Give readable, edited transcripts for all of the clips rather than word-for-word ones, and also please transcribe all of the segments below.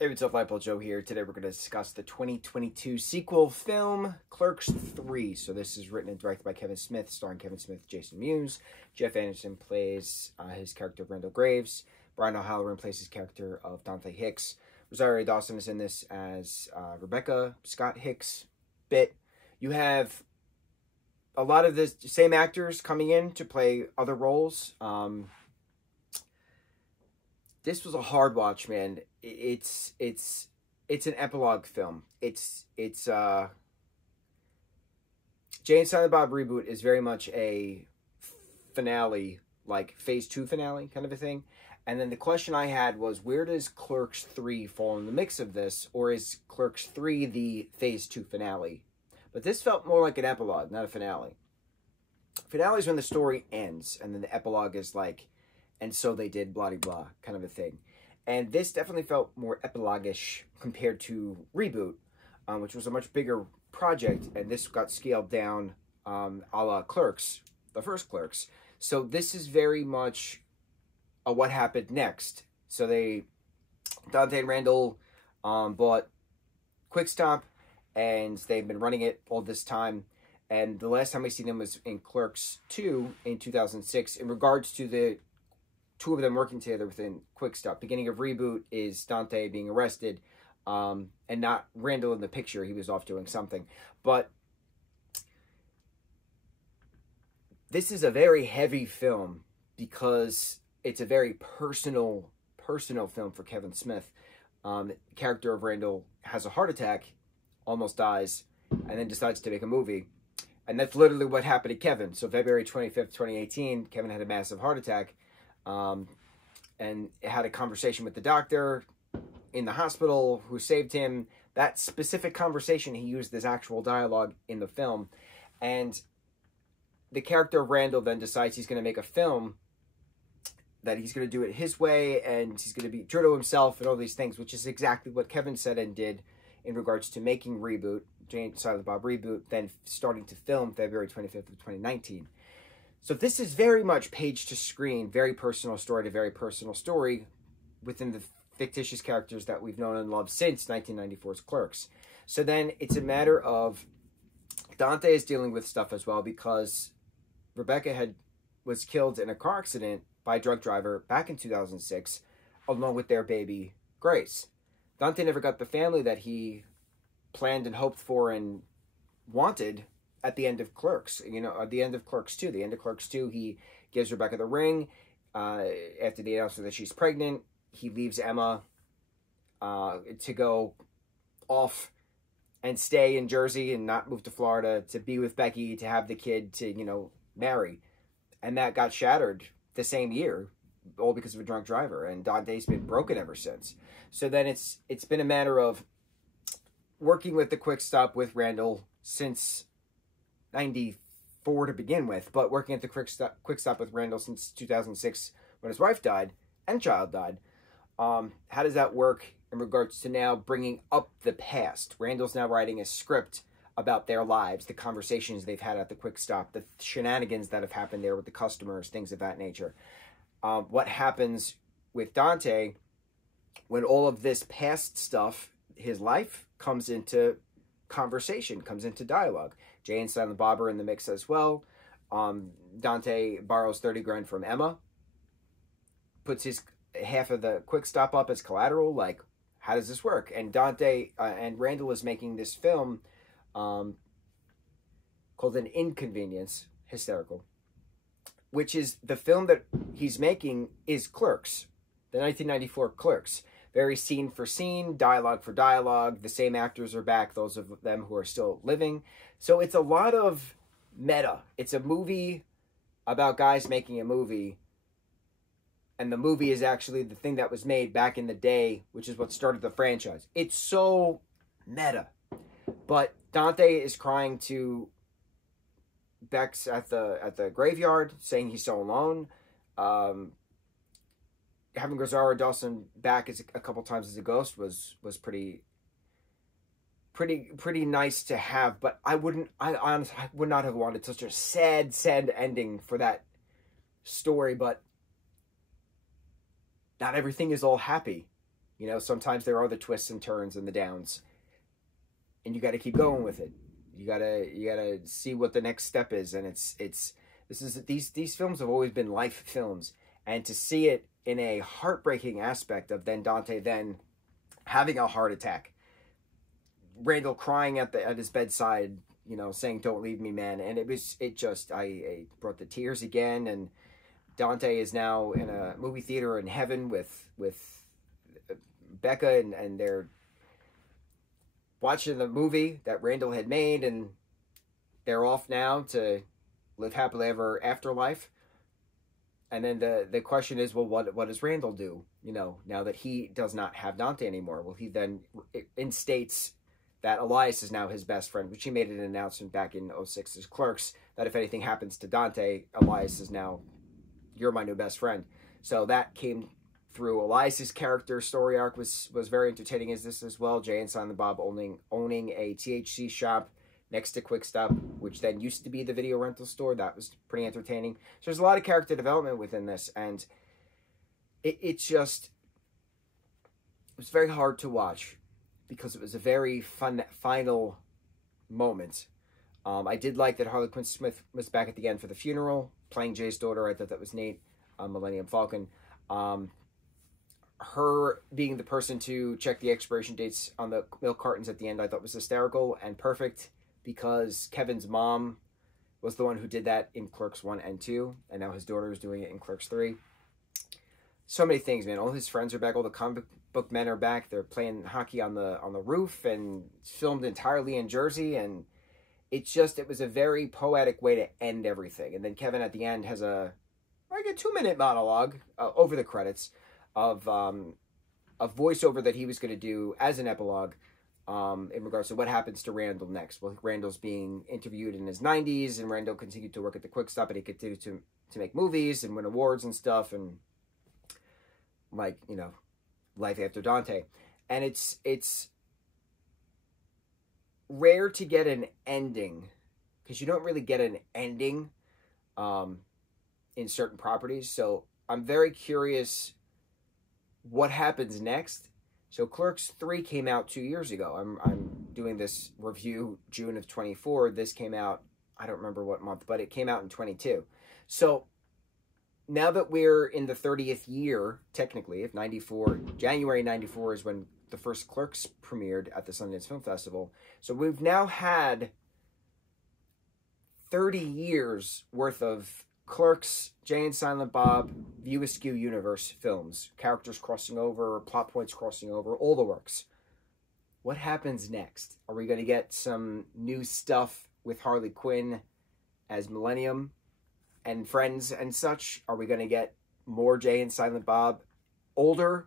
Hey, what's up, lightboltjoe here. Today we're going to discuss the 2022 sequel film, Clerks 3. So this is written and directed by Kevin Smith, starring Kevin Smith, Jason Mewes. Jeff Anderson plays his character Randall Graves. Brian O'Halloran plays his character of Dante Hicks. Rosario Dawson is in this as Rebecca Scott Hicks. You have a lot of the same actors coming in to play other roles. This was a hard watch, man. It's an epilogue film. Jay and Silent Bob Reboot is very much a finale, like phase 2 finale kind of a thing. And then the question I had was, where does Clerks 3 fall in the mix of this? Or is Clerks 3 the phase 2 finale? But this felt more like an epilogue, not a finale. Finale is when the story ends, and then the epilogue is like, and so they did blah blah kind of a thing. And this definitely felt more epilogue-ish compared to Reboot, which was a much bigger project, and this got scaled down a la Clerks, the first Clerks. So this is very much a what happened next. So Dante and Randall bought Quick Stop, and they've been running it all this time. And the last time we see them was in Clerks 2 in 2006, in regards to the two of them working together within Quick Stop. Beginning of Reboot is Dante being arrested, and not Randall in the picture. He was off doing something. But this is a very heavy film because it's a very personal film for Kevin Smith. The character of Randall has a heart attack, almost dies, and then decides to make a movie. And that's literally what happened to Kevin. So February 25th, 2018, Kevin had a massive heart attack. And had a conversation with the doctor in the hospital who saved him. That specific conversation, he used this actual dialogue in the film. And the character of Randall then decides he's going to make a film, that he's going to do it his way, and he's going to be true to himself and all these things, which is exactly what Kevin said and did in regards to making Reboot, Jay and Silent Bob Reboot, then starting to film February 25th of 2019. So this is very much page to screen, very personal story to very personal story within the fictitious characters that we've known and loved since 1994's Clerks. So then it's a matter of Dante is dealing with stuff as well, because Rebecca was killed in a car accident by a drunk driver back in 2006, along with their baby, Grace. Dante never got the family that he planned and hoped for and wanted at the end of Clerks, at the end of Clerks 2. The end of Clerks 2, he gives Rebecca the ring. After the announcement that she's pregnant, he leaves Emma to go off and stay in Jersey and not move to Florida, to be with Becky, to have the kid, to, marry. And that got shattered the same year, all because of a drunk driver. And Dante's been broken ever since. So then it's been a matter of working with the Quick Stop with Randall since 94 to begin with, but working at the Quick Stop with Randall since 2006 when his wife died and child died. How does that work in regards to now bringing up the past? Randall's now writing a script about their lives, the conversations they've had at the Quick Stop, the shenanigans that have happened there with the customers, things of that nature. What happens with Dante when all of this past stuff, his life, comes into conversation, comes into dialogue. Jay and Silent Bob are in the mix as well. Dante borrows 30 grand from Emma, puts his half of the Quick Stop up as collateral. Like, how does this work? And Dante and Randall is making this film called An Inconvenience, hysterical, which is the film that he's making is Clerks, the 1994 Clerks. Very scene for scene, dialogue for dialogue. The same actors are back, those of them who are still living. So it's a lot of meta. It's a movie about guys making a movie. And the movie is actually the thing that was made back in the day, which is what started the franchise. It's so meta. But Dante is crying to Bex at the graveyard, saying he's so alone. Having Rosario Dawson back a couple times as a ghost was pretty nice to have, but I honestly would not have wanted such a sad ending for that story. But not everything is all happy. You know, sometimes there are the twists and turns and the downs, and you got to keep going with it. You gotta see what the next step is, and these films have always been life films, and to see it in a heartbreaking aspect of then Dante then having a heart attack, Randall crying at his bedside, you know, saying "Don't leave me, man," and I brought the tears again, and Dante is now in a movie theater in heaven with Becca, and they're watching the movie that Randall had made, and they're off now to live happily ever after life. And then the question is, well, what does Randall do? You know, now that he does not have Dante anymore, well, he then instates that Elias is now his best friend, which he made an announcement back in 2006's Clerks, that if anything happens to Dante, Elias is now, you're my new best friend. So that came through. Elias's character story arc was very entertaining as this as well. Jay and Silent Bob owning a THC shop next to Quick Stop, which then used to be the video rental store. That was pretty entertaining. So there's a lot of character development within this, and it was very hard to watch because it was a very fun final moment. I did like that Harley Quinn Smith was back at the end for the funeral, playing Jay's daughter. I thought that was neat. Millennium Falcon. Her being the person to check the expiration dates on the milk cartons at the end, I thought was hysterical and perfect, because Kevin's mom was the one who did that in Clerks 1 and 2, and now his daughter is doing it in Clerks 3. So many things, man. All his friends are back. All the comic book men are back. They're playing hockey on the roof, and it's filmed entirely in Jersey, and it was a very poetic way to end everything. And then Kevin at the end has a 2-minute monologue over the credits of a voiceover that he was going to do as an epilogue in regards to what happens to Randall next. Well, Randall's being interviewed in his 90s, and Randall continued to work at the Quick Stop, and he continued to make movies and win awards and stuff, and like, you know, life after Dante. And it's rare to get an ending, because you don't really get an ending in certain properties. So I'm very curious what happens next. So Clerks 3 came out 2 years ago. I'm doing this review June of 24. This came out, I don't remember what month, but it came out in 22. So now that we're in the 30th year, technically, of 94, January 94 is when the first Clerks premiered at the Sundance Film Festival. So we've now had 30 years worth of Clerks, Jay and Silent Bob, View Askew universe films. Characters crossing over, plot points crossing over, all the works. What happens next? Are we going to get some new stuff with Harley Quinn as Millennium and friends and such? Are we going to get more Jay and Silent Bob older,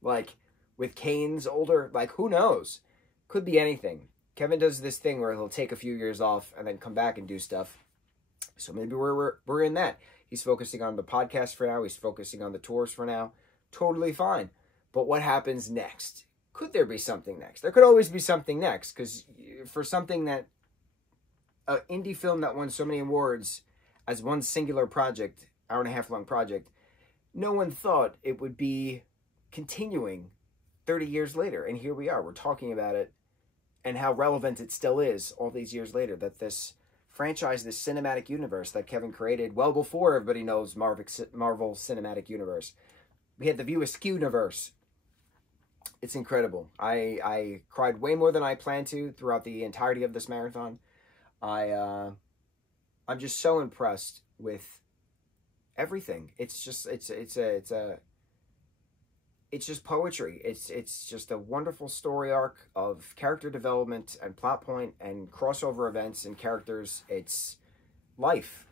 like with Kane's older? Like, who knows? Could be anything. Kevin does this thing where he'll take a few years off and then come back and do stuff. So maybe we're in that. He's focusing on the podcast for now. He's focusing on the tours for now. Totally fine. But what happens next? Could there be something next? There could always be something next, because for something that an indie film that won so many awards as one singular project, hour-and-a-half long project, no one thought it would be continuing 30 years later. And here we are. We're talking about it and how relevant it still is all these years later, that this franchise, this cinematic universe that Kevin created well before everybody knows Marvel Cinematic Universe. We had the View Askew universe. It's incredible. I cried way more than I planned to throughout the entirety of this marathon. I'm just so impressed with everything. It's just poetry. It's just a wonderful story arc of character development and plot point and crossover events and characters. It's life.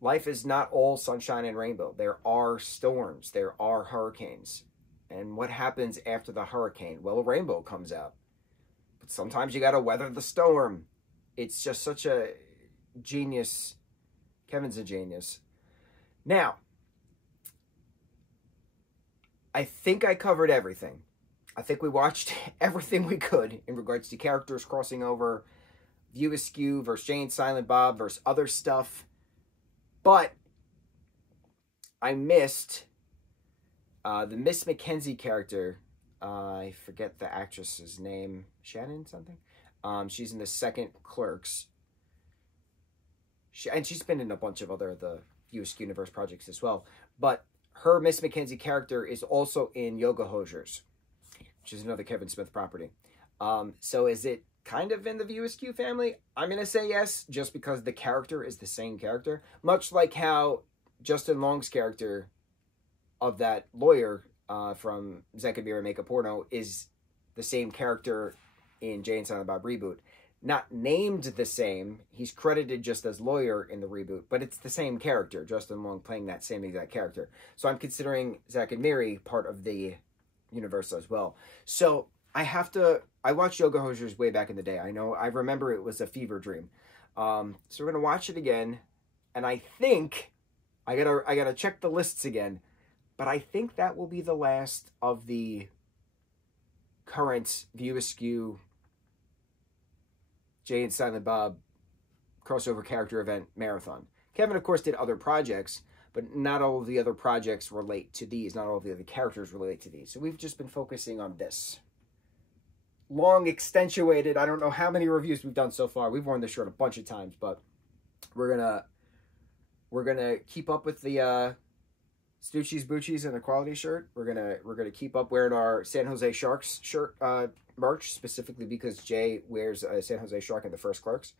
Life is not all sunshine and rainbow. There are storms. There are hurricanes. And what happens after the hurricane? Well, a rainbow comes out. But sometimes you got to weather the storm. It's just such a genius. Kevin's a genius. Now, I think I covered everything. I think we watched everything we could in regards to characters crossing over, View Askew versus Jay and Silent Bob versus other stuff. But I missed the Miss Mackenzie character I forget the actress's name. Shannon something? She's in the second Clerks. And she's been in a bunch of other the USQ Universe projects as well. But her Miss Mackenzie character is also in Yoga Hosers, which is another Kevin Smith property. So is it kind of in the USQ family? I'm going to say yes, just because the character is the same character. Much like how Justin Long's character of that lawyer from Zack and Miri Make a Porno is the same character in Jay and Silent Bob Reboot. Not named the same. He's credited just as lawyer in the reboot, but it's the same character. Justin Long playing that same exact character. So I'm considering Zack and Miri part of the universe as well. So I watched Yoga Hosers way back in the day. I remember it was a fever dream. So we're gonna watch it again, and I think I gotta check the lists again, but I think that will be the last of the current View Askew Jay and Silent Bob crossover character event marathon. Kevin, of course, did other projects, but not all of the other projects relate to these. Not all of the other characters relate to these. So we've just been focusing on this. Long, extenuated, I don't know how many reviews we've done so far. We've worn this shirt a bunch of times, but we're gonna keep up with the Stucci's Bucci's and the quality shirt. We're gonna keep up wearing our San Jose Sharks shirt merch, specifically because Jay wears a San Jose Shark in the first Clerks.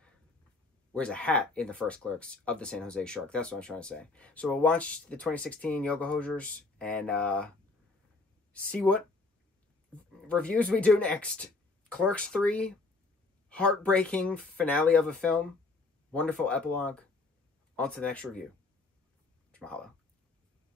Wears a hat in the first Clerks of the San Jose Shark. That's what I'm trying to say. So we'll watch the 2016 Yoga Hosers and see what reviews we do next. Clerks 3, heartbreaking finale of a film, wonderful epilogue. On to the next review. Mahalo.